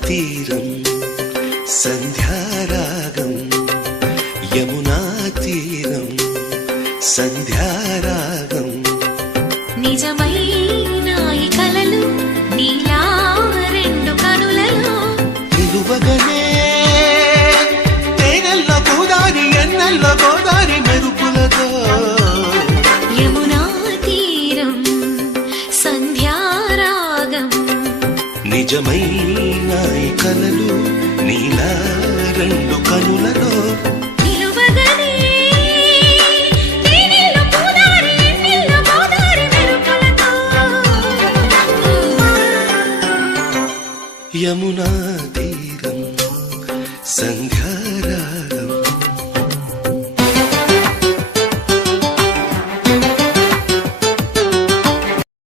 తీరం సంధ్యారాగం యమునా తీరం సంధ్యారాగం నిజమైన ఈ కలలు నీలా రెండు కనులలో నిలువగనే తేనెల్ల గోదారి ఎన్నెల్ల గోదారి మెరుపులతో యమునా తీరం సంధ్యారాగం నిజమైన ఈ కలలు నీలా రెండు కనులలో నిలువగనే తేనెల్ల గోదారి ఎన్నెల్ల గోదారి మెరుపులతో యమునా తీరం సంధ్యా